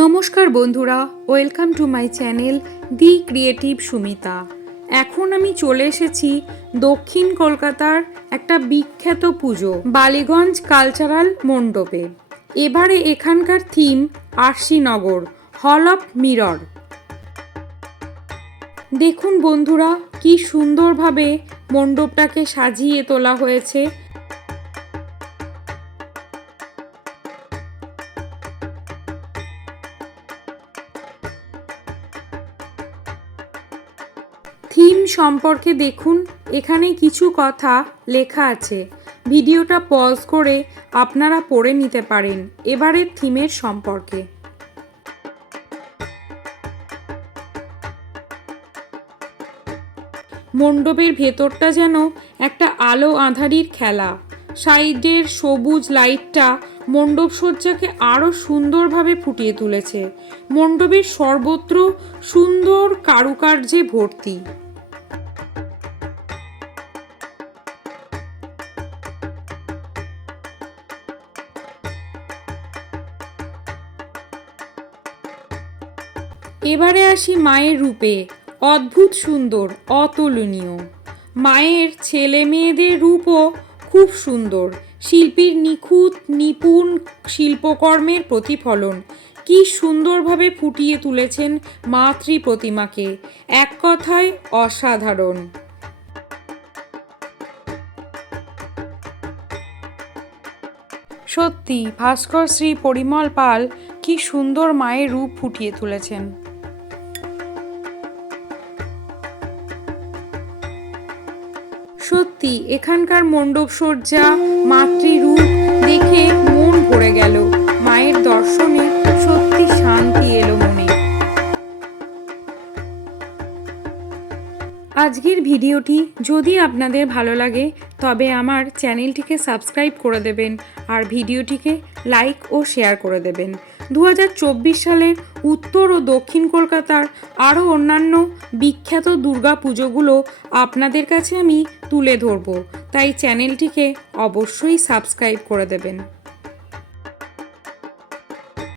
নমস্কার বন্ধুরা, welcome to my channel the creative Sumita. এখন আমি চলে এসেছি দক্ষিণ কলকাতার একটা বিখ্যাত পুজো, বালিগঞ্জ কালচারাল মণ্ডপে। এবারে এখানকার theme Arshinagar hall of mirror. দেখুন বন্ধুরা, কি সুন্দরভাবে মণ্ডপটাকে সাজিয়ে তোলা হয়েছে। থিম সম্পর্কে দেখুন, এখানে কিছু কথা লেখা আছে। ভিডিওটা পজ করে আপনারা পড়ে নিতে পারেন, এবারের থিমের সম্পর্কে। মণ্ডপের ভেতরটা যেন একটা আলো আঁধারির খেলা। সাইডের সবুজ লাইটটা মণ্ডপ সজ্জাকে আরও সুন্দরভাবে ফুটিয়ে তুলেছে। মণ্ডপের সর্বত্র সুন্দর কারুকার্যে ভর্তি। এবারে আসি মায়ের রূপে। অদ্ভুত সুন্দর, অতুলনীয়। মায়ের ছেলে মেয়েদের রূপও খুব সুন্দর। শিল্পীর নিখুঁত, নিপুণ শিল্পকর্মের প্রতিফলন। কি সুন্দরভাবে ফুটিয়ে তুলেছেন মাতৃ প্রতিমাকে। এক কথায় অসাধারণ। সত্যি, ভাস্কর শ্রী পরিমল পাল কি সুন্দর মায়ের রূপ ফুটিয়ে তুলেছেন। সত্যি, এখানকার মণ্ডপ সজ্জা, মাতৃরূপ দেখে মন ভরে গেল। মায়ের দর্শনে সত্যি শান্তি এলো মনে। আজকের ভিডিওটি যদি আপনাদের ভালো লাগে, তবে আমার চ্যানেলটিকে সাবস্ক্রাইব করে দেবেন আর ভিডিওটিকে লাইক ও শেয়ার করে দেবেন। দু হাজার চব্বিশ সালের উত্তর ও দক্ষিণ কলকাতার আরও অন্যান্য বিখ্যাত দুর্গা পুজোগুলো আপনাদের কাছে আমি তুলে ধরব। তাই চ্যানেলটিকে অবশ্যই সাবস্ক্রাইব করে দেবেন।